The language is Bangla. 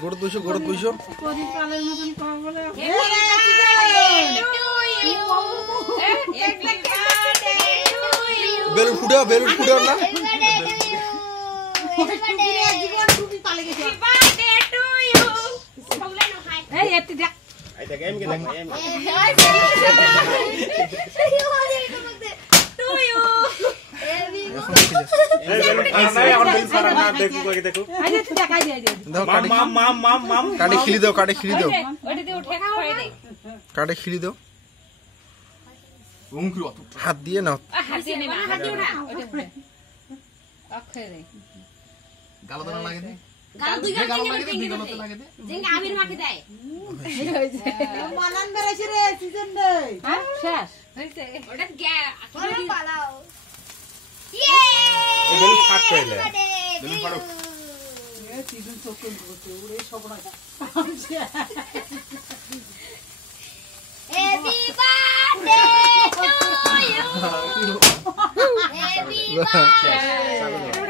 গোড় দুইশো বেলুন ফুটাও না কাটে খিলি দাও কাটে খিলি দাও হাত দিয়ে নাও Happy birthday to you.